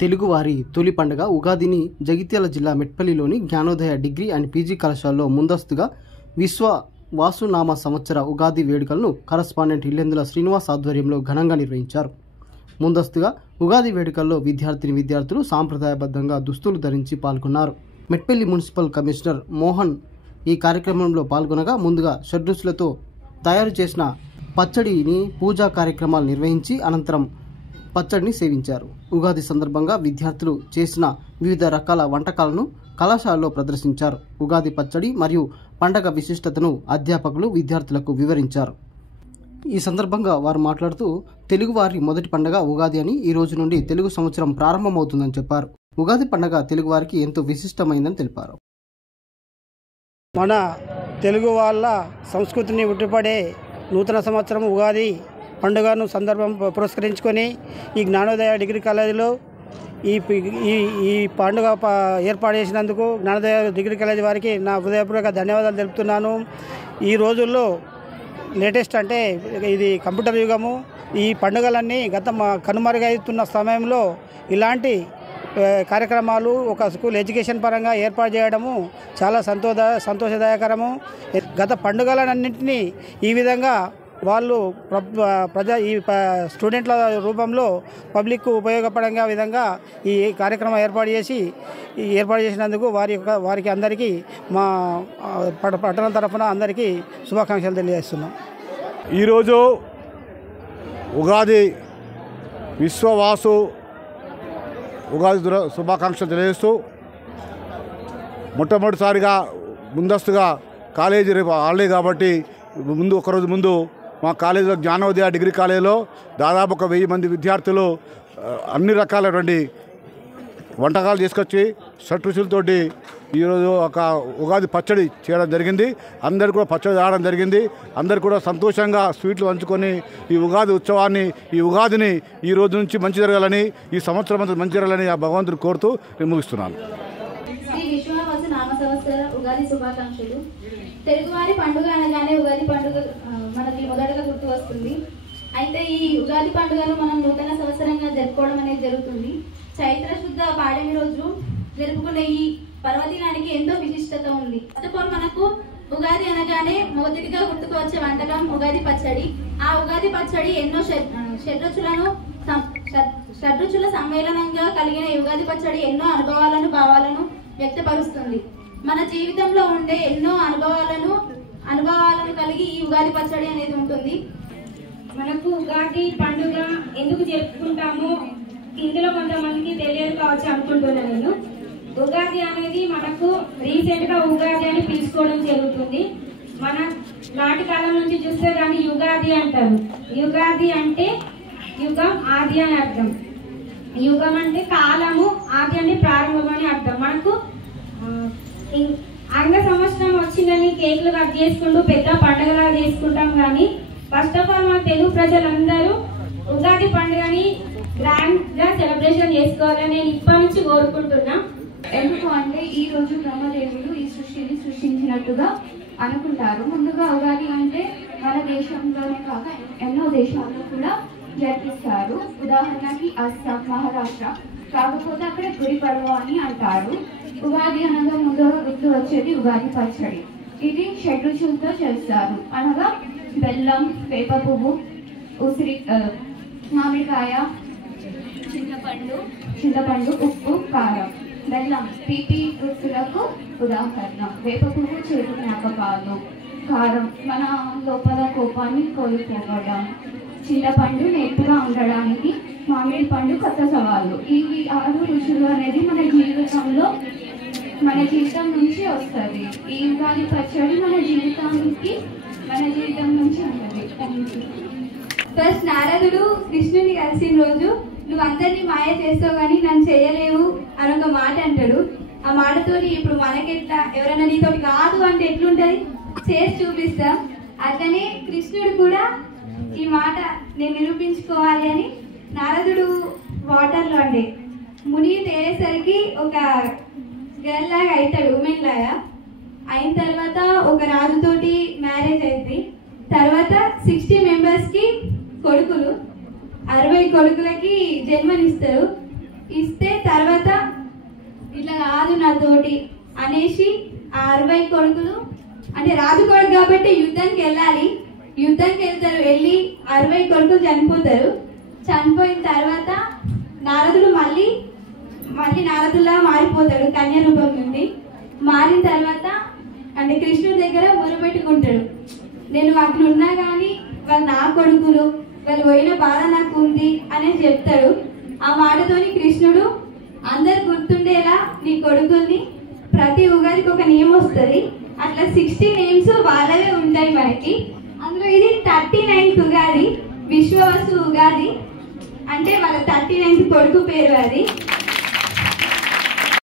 తెలుగువారి తొలి పండుగ ఉగాదిని జగిత్యాల జిల్లా మెట్పల్లిలోని జ్ఞానోదయ డిగ్రీ అండ్ పీజీ కళాశాలలో ముందస్తుగా విశ్వ వాసునామ సంవత్సర ఉగాది వేడుకలను కరస్పాండెంట్ ఇల్లెందుల శ్రీనివాస్ ఆధ్వర్యంలో ఘనంగా నిర్వహించారు. ముందస్తుగా ఉగాది వేడుకల్లో విద్యార్థులు సాంప్రదాయబద్ధంగా దుస్తులు ధరించి పాల్గొన్నారు. మెట్పల్లి మున్సిపల్ కమిషనర్ మోహన్ ఈ కార్యక్రమంలో పాల్గొనగా ముందుగా షడ్రుచులతో తయారు చేసిన పచ్చడిని పూజా కార్యక్రమాలు నిర్వహించి అనంతరం పచ్చడిని సేవించారు. ఉగాది సందర్భంగా విద్యార్థులు చేసిన వివిధ రకాల వంటకాలను కళాశాలలో ప్రదర్శించారు. ఉగాది పచ్చడి మరియు పండగ విశిష్టతను అధ్యాపకులు విద్యార్థులకు వివరించారు. ఈ సందర్భంగా వారు మాట్లాడుతూ తెలుగువారి మొదటి పండుగ ఉగాది అని ఈ రోజు నుండి తెలుగు సంవత్సరం ప్రారంభమవుతుందని చెప్పారు. ఉగాది పండుగ తెలుగువారికి ఎంతో విశిష్టమైందని తెలిపారు. మన తెలుగు వాళ్ళ సంస్కృతిని ఉట్టిపడే నూతన సంవత్సరం ఉగాది పండుగను సందర్భం పురస్కరించుకొని ఈ జ్ఞానోదయ డిగ్రీ కాలేజీలో ఈ పండుగ ఏర్పాటు చేసినందుకు జ్ఞానోదయ డిగ్రీ కాలేజీ వారికి నా హృదయపూర్వక ధన్యవాదాలు తెలుపుతున్నాను. ఈ రోజుల్లో లేటెస్ట్ అంటే ఇది కంప్యూటర్ యుగము. ఈ పండుగలన్నీ కనుమరుగవుతున్న సమయంలో ఇలాంటి కార్యక్రమాలు ఒక స్కూల్ ఎడ్యుకేషన్ పరంగా ఏర్పాటు చేయడము చాలా సంతోషదాయకరము. గత పండుగలన్నింటినీ ఈ విధంగా వాళ్ళు ఈ స్టూడెంట్ల రూపంలో పబ్లిక్కు ఉపయోగపడంగా విధంగా ఈ కార్యక్రమం ఏర్పాటు చేసినందుకు వారికి అందరికీ మా పట్టణం తరఫున అందరికీ శుభాకాంక్షలు తెలియజేస్తున్నాం. ఈరోజు ఉగాది విశ్వవాసు ఉగాది శుభాకాంక్షలు తెలియజేస్తూ మొట్టమొదటిసారిగా ముందస్తుగా కాలేజీ రేపు హాలిడే కాబట్టి ఒకరోజు ముందు మా కాలేజీలో జ్ఞానోదయ డిగ్రీ కాలేజీలో దాదాపు 1000 మంది విద్యార్థులు అన్ని రకాలైనటువంటి వంటకాలు తీసుకొచ్చి షడ్రుచులతోటి ఈరోజు ఒక ఉగాది పచ్చడి చేయడం జరిగింది. అందరు కూడా పచ్చడి తాగడం జరిగింది. అందరు కూడా సంతోషంగా స్వీట్లు పంచుకొని ఈ ఉగాది ఉత్సవాన్ని ఈ ఉగాదిని ఈ రోజు నుంచి మంచి జరగాలని ఈ సంవత్సరం అంతా మంచి జరగాలని ఆ భగవంతుని కోరుతూ నేను ముగిస్తున్నాను. ఉగాది శుభాకాంక్షలు. తెలుగువారి పండుగ అనగానే ఉగాది పండుగ మనకి మొదటగా గుర్తు వస్తుంది. అయితే ఈ ఉగాది పండుగను మనం నూతన సంవత్సరంగా జరుపుకోవడం అనేది జరుగుతుంది. చైత్ర శుద్ధ పాడమి రోజు జరుపుకునే ఈ పర్వదినానికి ఎంతో విశిష్టత ఉంది. ఫస్ట్ ఆఫ్ ఆల్ మనకు ఉగాది అనగానే మొదటిగా గుర్తుకు వచ్చే వంటకం ఉగాది పచ్చడి. ఆ ఉగాది పచ్చడి ఎన్నో షడ్రుచుల సమ్మేళనంగా కలిగిన ఉగాది పచ్చడి ఎన్నో అనుభవాలను భావాలను వ్యక్తపరుస్తుంది. మన జీవితంలో ఉండే ఎన్నో అనుభవాలను కలిగి ఈ ఉగాది పచ్చడి అనేది ఉంటుంది. మనకు ఉగాది పండుగ ఎందుకు జరుపుకుంటామో ఇందులో కొంతమందికి తెలియదు కావచ్చు అనుకుంటున్నాను నేను. ఉగాది అనేది మనకు రీసెంట్ గా ఉగాది అని పిలుచుకోవడం జరుగుతుంది. మన నాటి కాలం నుంచి చూస్తే దాన్ని యుగాది అంటారు. యుగాది అంటే యుగం, ఆది అని అర్థం. యుగం అంటే కాలము, ఆది అంటే ప్రారంభం అని అర్థం. మనకు అంగ సంవత్సరం వచ్చిందని కేకులు కట్ చేసుకుంటూ పెద్ద పండుగలా చేసుకుంటాం. కానీ ఫస్ట్ ఆఫ్ ఆల్ మన తెలుగు ప్రజలందరూ ఉగాది పండుగని గ్రాండ్ గా సెలబ్రేషన్ చేసుకోవాలని నేను ఇప్పటి నుంచి కోరుకుంటున్నా. ఎందుకు అంటే ఈ రోజు బ్రహ్మదేవుడు ఈ సృష్టిని సృష్టించినట్టుగా అనుకుంటారు. ముందుగా ఉగాది అంటే మన దేశంలోనే కాక ఎన్నో దేశాల్లో కూడా జరిపిస్తారు. ఉదాహరణకి అస్సాం, మహారాష్ట్ర. కాకపోతే అక్కడ గుడి పడవ అని అంటారు. ఉగాది అనగా ముందుగా గుర్తు వచ్చేది ఉగాది పచ్చడి. ఇది షడ్రుచులతో చేస్తారు. అనగా బెల్లం, వేప పువ్వు, మామిడికాయ, చింతపండు, ఉప్పు, కారం. బెల్లం తీపి రుచులకు ఉదాహరణ. వేప పువ్వు చేదు జ్ఞాపకాలు. కారం మన లోపల కోపాన్ని కోల్పోవడం. చింతపండు నేర్పుగా ఉండడానికి. మామిడి పండు కొత్త సవాళ్ళు. ఈ 6 రుచులు అనేది మన జీవితం నుంచి వస్తుంది. ఈ ఉగాది పచ్చడి మన జీవితం నుంచి ఉంటుంది. ఫస్ట్ నారదుడు కృష్ణుని కలిసిన రోజు నువ్వు అందరినీ మాయ చేస్తావు కానీ నన్ను చేయలేవు అని ఒక మాట అంటాడు. ఆ మాటతోటి ఇప్పుడు మనకెట్లా ఎవరైనా నీతోటి కాదు అంటే ఎట్లుంటది, చేసి చూపిస్తా. అట్లనే కృష్ణుడు కూడా ఈ మాట నేను నిరూపించుకోవాలి అని నారదుడు వాటర్లో అంటే మునిగి తేలేసరికి ఒక గర్ల్ లాగా అవుతాడు, ఉమెన్ లాగా. అయిన తర్వాత ఒక రాజుతోటి మ్యారేజ్ అయింది. తర్వాత 60 మెంబర్స్కి కొడుకులు, 60 కొడుకులకి జన్మనిస్తారు. ఇస్తే నాతోటి అనేసి ఆ 60 కొడుకులు అంటే రాజు కొడుకు కాబట్టి యుద్ధానికి వెళ్ళాలి. యుద్ధానికి వెళ్తారు, వెళ్ళి 60 కొడుకులు చనిపోతారు. చనిపోయిన తర్వాత నారదుడు మళ్ళీ నారదులా మారిపోతాడు కన్య రూపం నుండి. మారిన తర్వాత అంటే కృష్ణుడి దగ్గర మొరపెట్టుకుంటాడు, నేను అట్లున్నా కానీ వాళ్ళు నా కొడుకులు, వాళ్ళు పోయిన బాధ నాకు ఉంది అని చెప్తాడు. ఆ మాటతోని కృష్ణుడు అందరు గుర్తుండేలా నీ కొడుకుల్ని ప్రతి ఉగాదికి ఒక నేమ్ వస్తుంది, అట్లా 60 నేమ్స్ వాళ్ళవే ఉంటాయి మనకి. అందులో ఇది 39th ఉగాది, విశ్వవసు ఉగాది అంటే వాళ్ళ 39th కొడుకు పేరు అది.